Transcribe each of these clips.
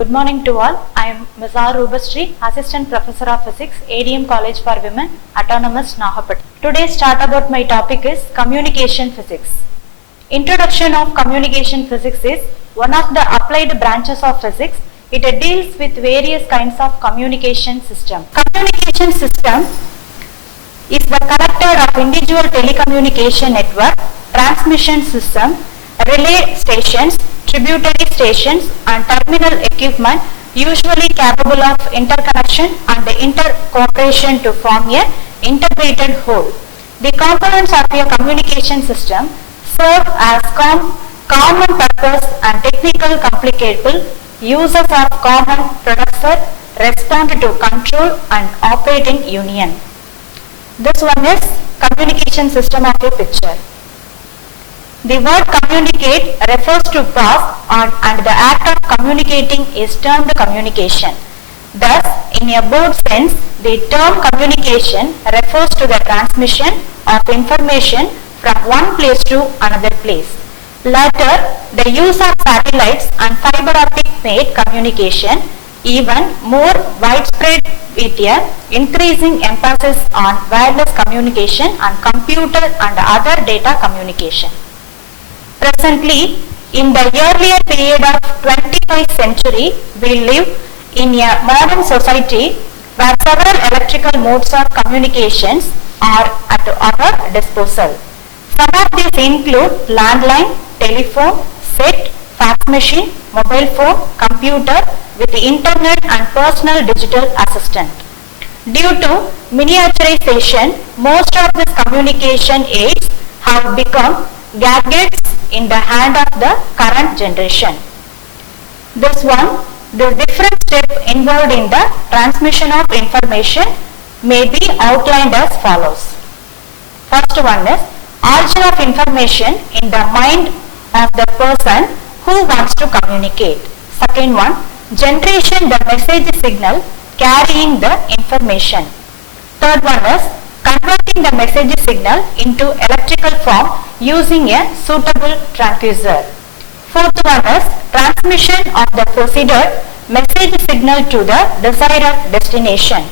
Good morning to all. I am Ms. R. Rubastri, Assistant Professor of Physics, ADM College for Women, Autonomous, Nahapattinam. Today's start about my topic is Communication Physics. Introduction of Communication Physics is one of the applied branches of physics. It deals with various kinds of communication system. Communication system is the collector of individual telecommunication network, transmission system, relay stations, tributary stations and terminal equipment usually capable of interconnection and intercooperation to form a integrated whole. The components of a communication system serve as common purpose and technical complicable uses of common processor respond to control and operating union. This one is communication system of a picture. The word communicate refers to pass on and the act of communicating is termed communication. Thus, in a broad sense, the term communication refers to the transmission of information from one place to another place. Later, the use of satellites and fiber optic made communication even more widespread with a increasing emphasis on wireless communication and computer and other data communication. Presently, in the earlier period of 21st century, we live in a modern society where several electrical modes of communications are at our disposal. Some of these include landline, telephone, set, fax machine, mobile phone, computer with the internet and personal digital assistant. Due to miniaturization, most of these communication aids have become gadgets in the hand of the current generation. The different steps involved in the transmission of information may be outlined as follows. First one is origin of information in the mind of the person who wants to communicate. Second one, generation the message signal carrying the information. Third one is converting the message signal into electrical form using a suitable transducer. Fourth one is transmission of the proceeded message signal to the desired destination.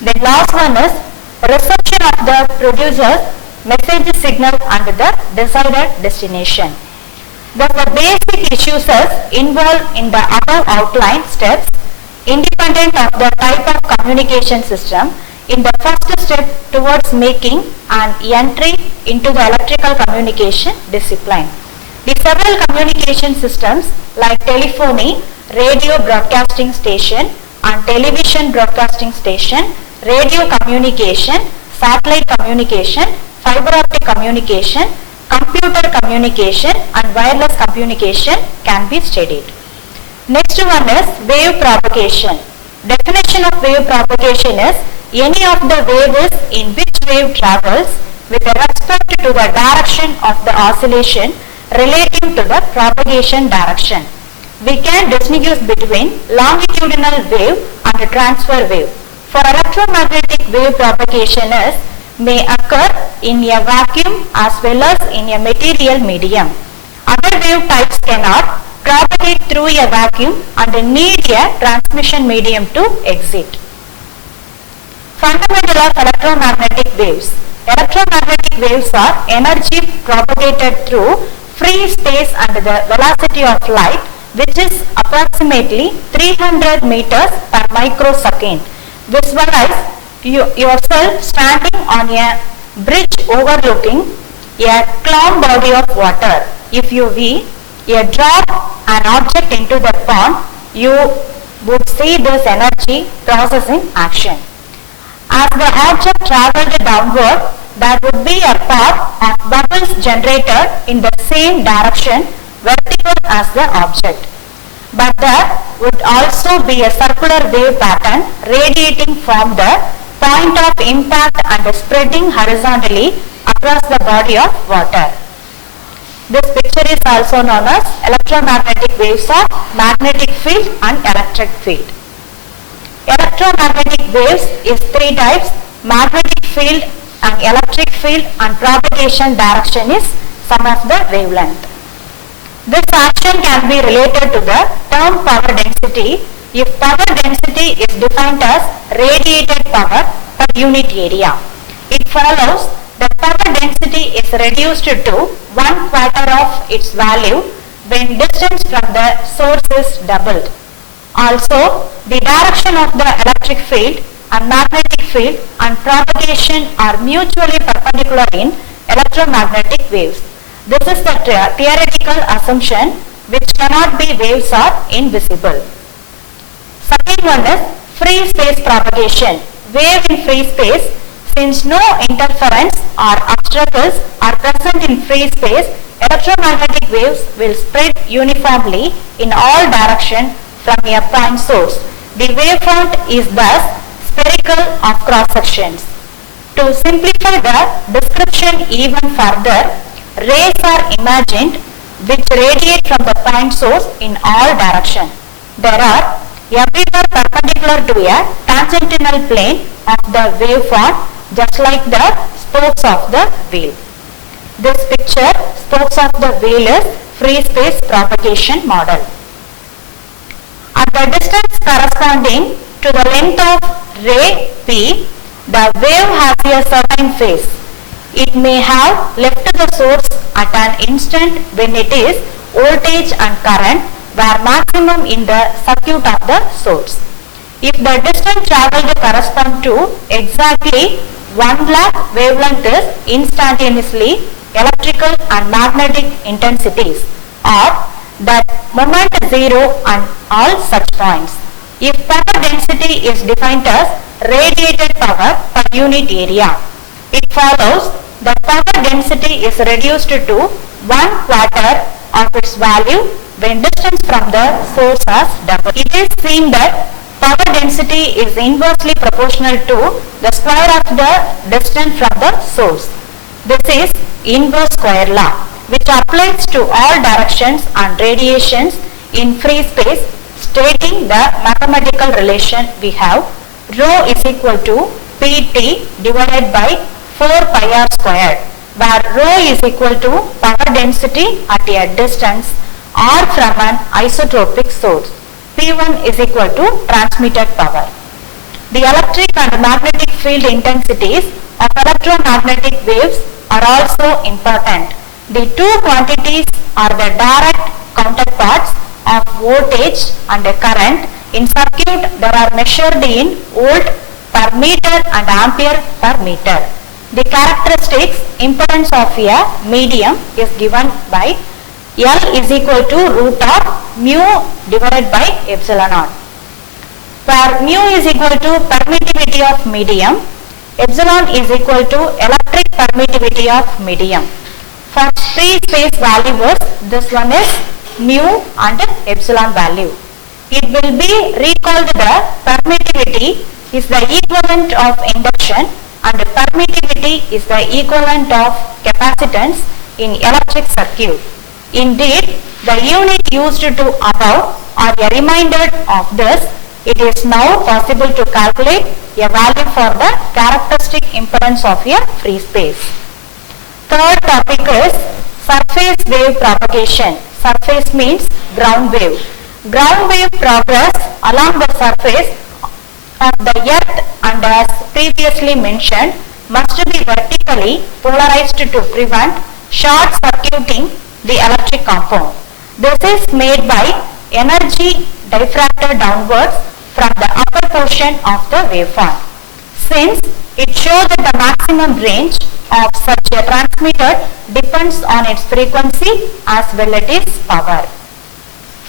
The last one is reception of the producer's message signal and the desired destination. Thus, the basic issues involved in the above outlined steps, independent of the type of communication system, in the first step towards making an entry into the electrical communication discipline. The several communication systems like telephony, radio broadcasting station and television broadcasting station, radio communication, satellite communication, fiber optic communication, computer communication and wireless communication can be studied. Next one is wave propagation. Definition of wave propagation is any of the waves in which wave travels with respect to the direction of the oscillation relative to the propagation direction. We can distinguish between longitudinal wave and transfer wave. For electromagnetic wave propagation may occur in a vacuum as well as in a material medium. Other wave types cannot propagate through a vacuum and need a transmission medium to exit. Fundamental of electromagnetic waves. Electromagnetic waves are energy propagated through free space and the velocity of light, which is approximately 300 meters per microsecond. Visualize yourself standing on a bridge overlooking a calm body of water. If you drop an object into the pond, you would see this energy processing action. As the object travelled downward, there would be a path of bubbles generated in the same direction vertical as the object. But there would also be a circular wave pattern radiating from the point of impact and spreading horizontally across the body of water. This picture is also known as electromagnetic waves of magnetic field and electric field. Electromagnetic waves is three types: magnetic field and electric field, and propagation direction is some of the wavelength. This action can be related to the term power density if power density is defined as radiated power per unit area. It follows that power density is reduced to 1/4 of its value when distance from the source is doubled. Also, the direction of the electric field and magnetic field and propagation are mutually perpendicular in electromagnetic waves. This is the theoretical assumption which cannot be waves or invisible. Second one is free space propagation. Wave in free space, since no interference or obstacles are present in free space, electromagnetic waves will spread uniformly in all directions from a point source. The wavefront is thus spherical of cross sections. To simplify the description even further, rays are imagined which radiate from the point source in all directions. There are everywhere perpendicular to a tangential plane of the wavefront, just like the spokes of the wheel. This picture, spokes of the wheel, is free space propagation model. At the distance corresponding to the length of ray P, the wave has a certain phase. It may have left the source at an instant when it is voltage and current were maximum in the circuit of the source. If the distance travelled corresponds to exactly 1 lakh wavelengths instantaneously electrical and magnetic intensities, or that moment zero and all such points. If power density is defined as radiated power per unit area, it follows that power density is reduced to 1/4 of its value when distance from the source has doubled. It is seen that power density is inversely proportional to the square of the distance from the source. This is inverse square law, which applies to all directions and radiations in free space, stating the mathematical relation we have: rho is equal to Pt divided by 4 pi r squared, where rho is equal to power density at a distance r from an isotropic source. P1 is equal to transmitted power. The electric and magnetic field intensities of electromagnetic waves are also important. The two quantities are the direct counterparts of voltage and current. In circuit, they are measured in volt per meter and ampere per meter. The characteristics impedance of a medium is given by L is equal to root of mu divided by epsilon naught, where mu is equal to permittivity of medium, epsilon is equal to electric permittivity of medium. For free space values, this one is mu and epsilon value. It will be recalled the permittivity is the equivalent of induction and permittivity is the equivalent of capacitance in electric circuit. Indeed, the unit used to above are a reminder of this. It is now possible to calculate a value for the characteristic impedance of a free space. Third topic is surface wave propagation. Surface means ground wave. Ground wave progress along the surface of the earth and, as previously mentioned, must be vertically polarized to prevent short circuiting the electric compound. This is made by energy diffracted downwards from the upper portion of the waveform. Since it shows that the maximum range of such a transmitter depends on its frequency as well as its power.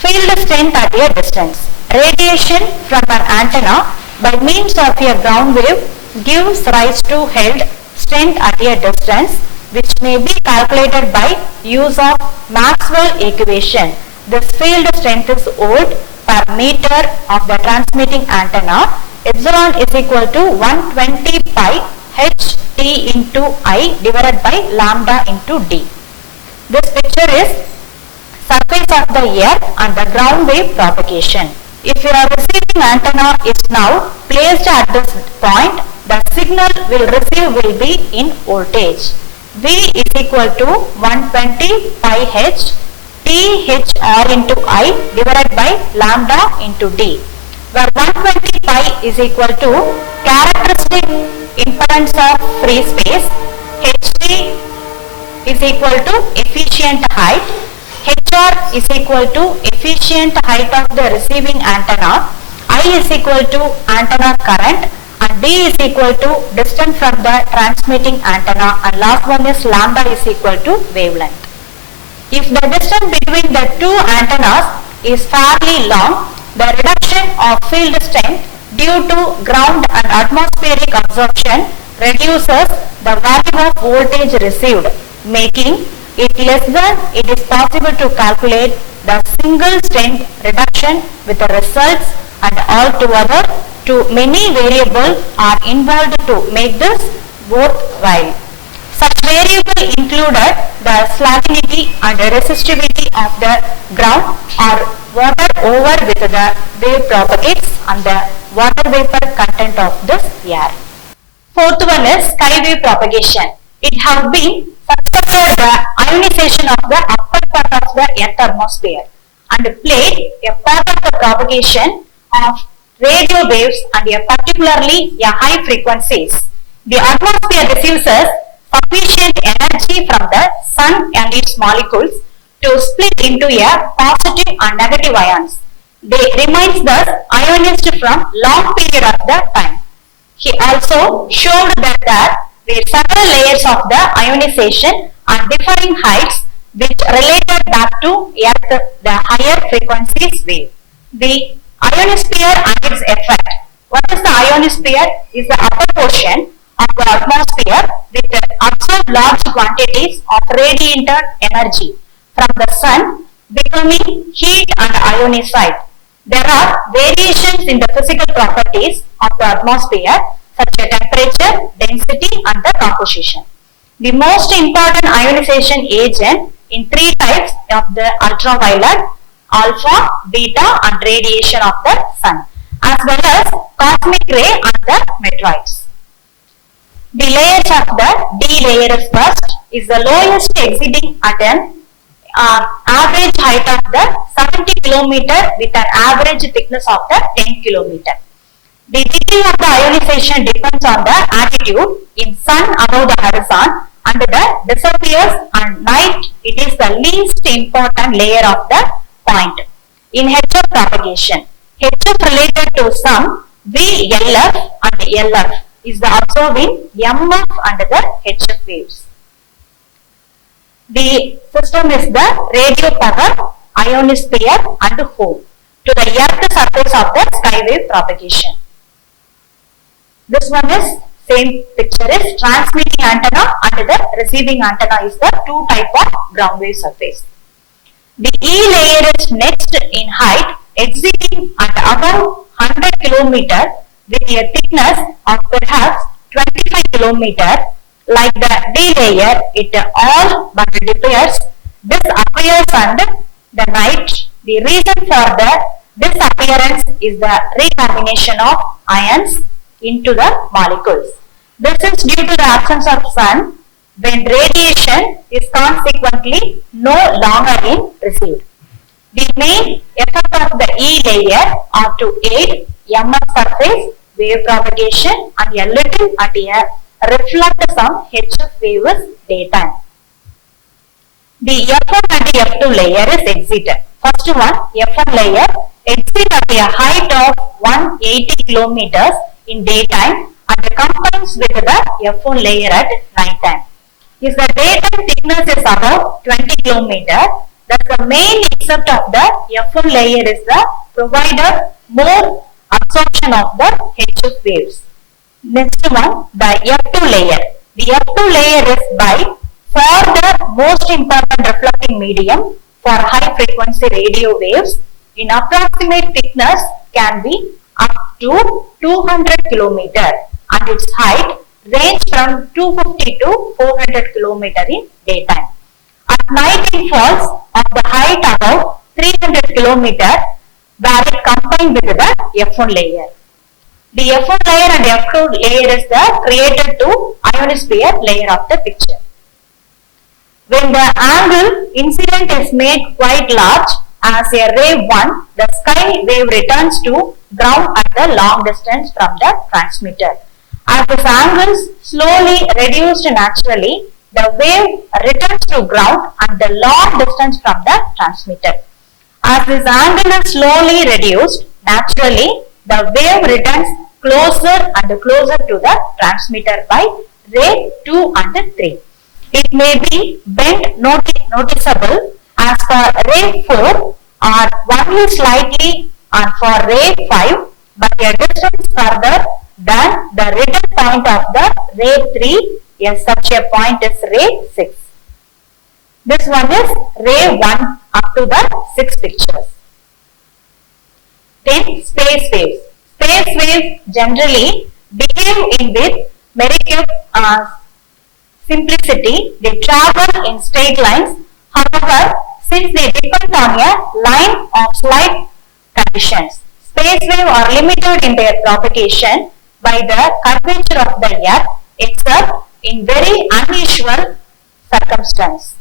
Field strength at a distance. Radiation from an antenna by means of a ground wave gives rise to held strength at a distance, which may be calculated by use of Maxwell equation. This field strength is volt per meter of the transmitting antenna. Epsilon is equal to 120 pi h t into I divided by lambda into d. This picture is surface of the earth and the ground wave propagation. If your receiving antenna is now placed at this point, the signal will be in voltage. V is equal to 120 pi h THR into I divided by lambda into D, where 120 pi is equal to characteristic impedance of free space, HT is equal to efficient height, HR is equal to efficient height of the receiving antenna, I is equal to antenna current, and D is equal to distance from the transmitting antenna, and last one is lambda is equal to wavelength. If the distance between the two antennas is fairly long, the reduction of field strength due to ground and atmospheric absorption reduces the value of voltage received, making it less than it is possible to calculate the single strength reduction with the results, and altogether too many variables are involved to make this worthwhile. Such variables included the slackness and resistivity of the ground are watered over with the wave propagates and the water vapor content of this air. Fourth one is sky wave propagation. It has been suspected the ionization of the upper part of the earth atmosphere and played a part of the propagation of radio waves and particularly high frequencies. The atmosphere receives sufficient energy from the sun and its molecules to split into a positive and negative ions. They remain thus ionized from long period of the time. He also showed that there were several layers of the ionization and differing heights which related back to Earth the higher frequencies wave. The ionosphere and its effect. What is the ionosphere? Is the upper portion of the atmosphere which absorb large quantities of radiated energy from the sun, becoming heat and ionized. There are variations in the physical properties of the atmosphere such as temperature, density and the composition. The most important ionization agent in three types of the ultraviolet, alpha, beta and radiation of the sun, as well as cosmic ray and the meteorites. The layers of the D layer is first, is the lowest exceeding at an average height of the 70 km with an average thickness of the 10 km. The degree of the ionization depends on the altitude in sun above the horizon and the disappears, and night it is the least important layer of the point. In HF propagation, HF related to some VLF and LF is the absorbing MF and the HF waves. The system is the radio power, ionosphere and home to the earth surface of the skywave propagation. This one is same picture is transmitting antenna and the receiving antenna is the two type of ground wave surface. The E layer is next in height exceeding at above 100 km with a thickness of perhaps 25 km. Like the D layer, it all but disappears. This appears and the night. The reason for the disappearance is the recombination of ions into the molecules. This is due to the absence of sun when radiation is consequently no longer received. The main effect of the E layer are to aid MF surface wave propagation and a little at a reflect some HF waves daytime. The F1 and F2 layer is excited. First one, F1 layer exceeds at a height of 180 km in daytime and combines with the F1 layer at night time. If the daytime thickness is above 20 km, that's the main except of the F1 layer is the provided more absorption of the HF waves. Next one, the F2 layer. The F2 layer is by far the most important reflecting medium for high frequency radio waves. In approximate thickness can be up to 200 km and its height range from 250 to 400 km in daytime. At night it falls of the height above 300 km where it combined with the F1 layer. The F1 layer and F2 layer is the created to ionosphere layer of the picture. When the angle incident is made quite large as a ray 1, the sky wave returns to ground at the long distance from the transmitter. As this angle is slowly reduced naturally, the wave returns to ground at the long distance from the transmitter. As this angle is slowly reduced naturally, the wave returns closer and closer to the transmitter by ray 2 and 3. It may be bent noticeable as for ray 4 or only slightly or for ray 5, but a distance further than the return point of the ray 3, yes, such a point is ray 6. This one is ray 1 up to the 6 pictures. Then space waves. Space waves generally behave in with Merikov simplicity. They travel in straight lines. However, since they depend on a line of slight conditions, space waves are limited in their propagation by the curvature of the earth, except in very unusual circumstances.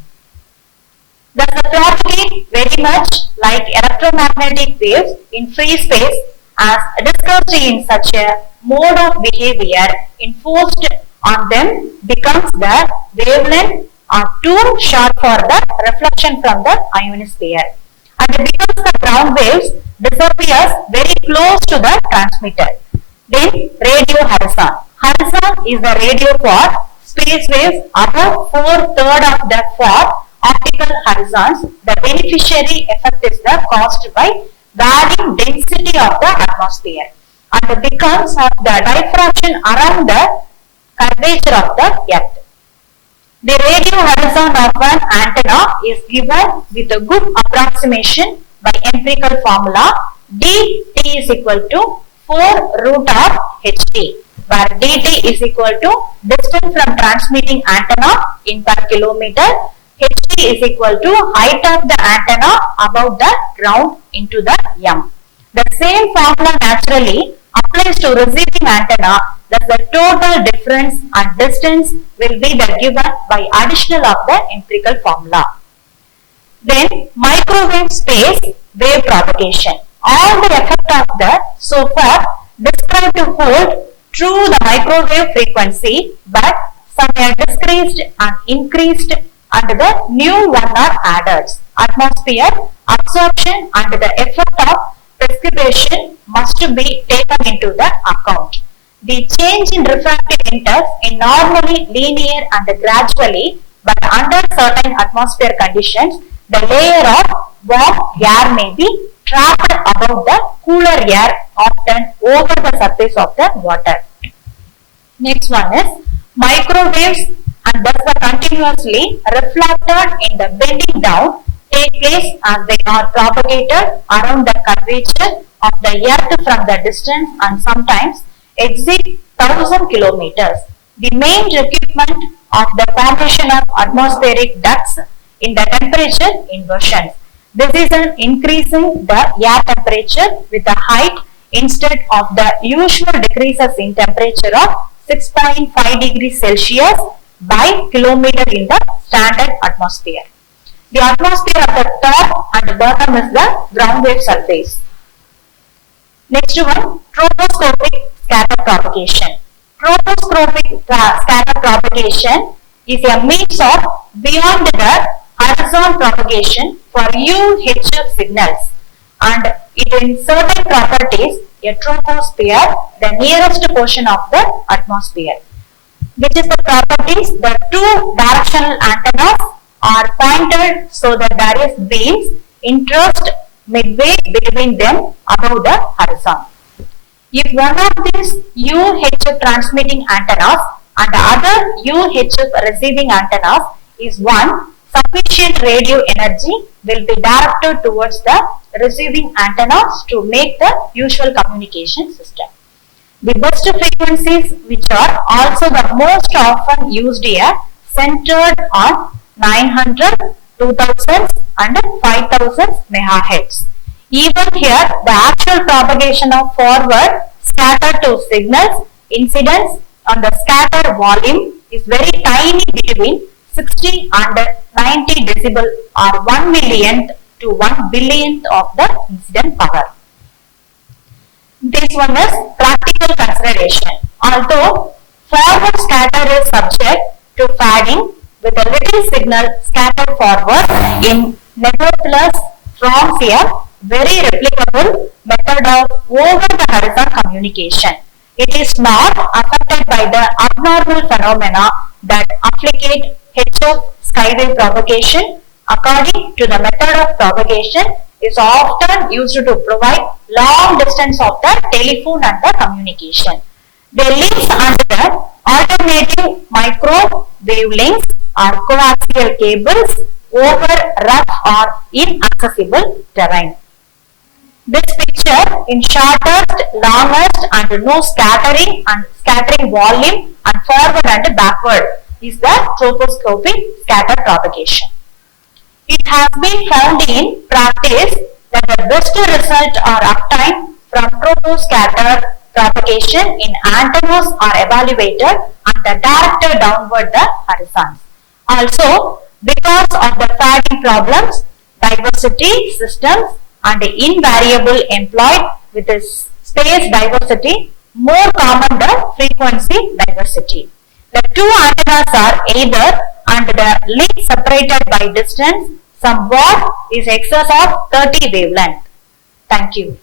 Thus, they propagate very much like electromagnetic waves in free space, as discussed in such a mode of behavior enforced on them becomes the wavelength are too short for the reflection from the ionosphere, and because the ground waves disappears very close to the transmitter. Then radio horizon. Horizon is the radio for space waves above 4/3 of the for optical horizons. The beneficiary effect is the caused by varying density of the atmosphere, and becomes of the diffraction around the curvature of the earth. The radio horizon of an antenna is given with a good approximation by empirical formula. dt is equal to 4 root of ht, where dt is equal to distance from transmitting antenna in per kilometer, ht is equal to height of the antenna above the ground into the m. The same formula naturally applies to receiving antenna. Thus, the total difference and distance will be the given by additional of the empirical formula. Then, microwave space wave propagation. All the effect of the so far described hold true the microwave frequency, but some are decreased and increased, and the new one are added. Atmosphere, absorption, and the effect of precipitation must be taken into the account. The change in refractive index is normally linear and gradually, but under certain atmosphere conditions, the layer of warm air may be trapped above the cooler air, often over the surface of the water. Next one is microwaves, and thus the continuously reflected in the bending down take place as they are propagated around the curvature of the earth from the distance and sometimes exceed 1000 kilometers. The main requirement of the formation of atmospheric ducts in the temperature inversions. This is an increasing the air temperature with the height instead of the usual decreases in temperature of 6.5 degrees Celsius by kilometer in the standard atmosphere. The atmosphere at the top and bottom is the ground wave surface. Next one, troposcopic scatter propagation. Troposcopic scatter propagation is a means of beyond the horizon propagation for UHF signals, and it in certain properties a troposphere, the nearest portion of the atmosphere. Which is the properties? The two directional antennas are pointed so that there is beams interest midway between them above the horizon. If one of these UHF transmitting antennas and the other UHF receiving antennas is one, sufficient radio energy will be directed towards the receiving antennas to make the usual communication system. The best frequencies, which are also the most often used here, centered on 900, 2000 and 5000 MHz. Even here, the actual propagation of forward scattered to signals incidence on the scattered volume is very tiny, between 60 and 90 decibel or 1 millionth to 1 billionth of the incident power. This one is practical consideration. Although forward scatter is subject to fading with a little signal scattered forward in nebulous forms a very replicable method of over the horizon communication. It is not affected by the abnormal phenomena that afflicate HF skywave propagation. According to the method of propagation is often used to provide long distance of the telephone and the communication. The links under the alternative micro wavelengths or coaxial cables over rough or inaccessible terrain. This picture in shortest, longest and no scattering volume and forward and backward is the troposcopic scatter propagation. It has been found in practice that the best result are obtained from troposcatter propagation in antennas are evaluated and the directed downward the horizons. Also, because of the fading problems, diversity systems and invariable employed with the space diversity more common the frequency diversity. The two antennas are either and the link separated by distance somewhat is excess of 30 wavelength. Thank you.